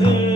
Hallelujah.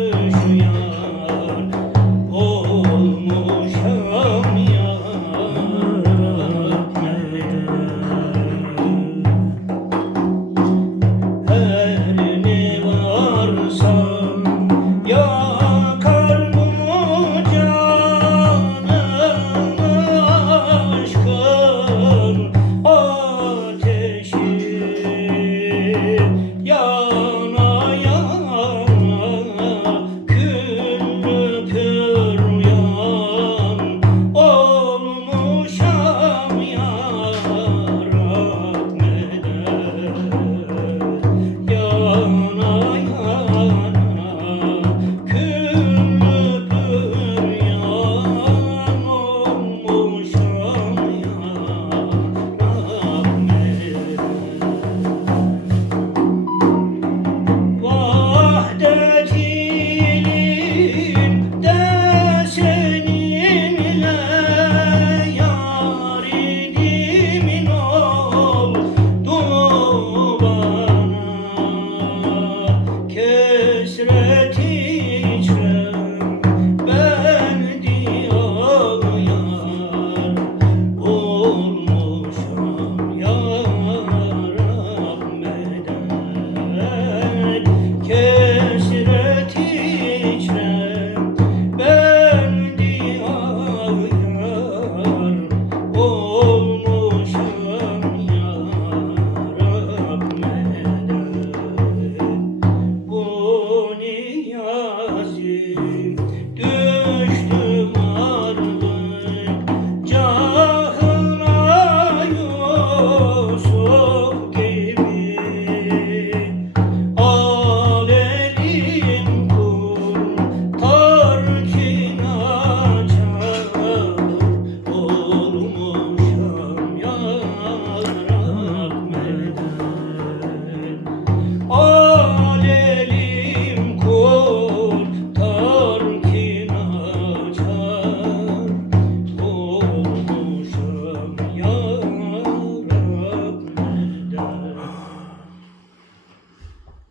Hashi.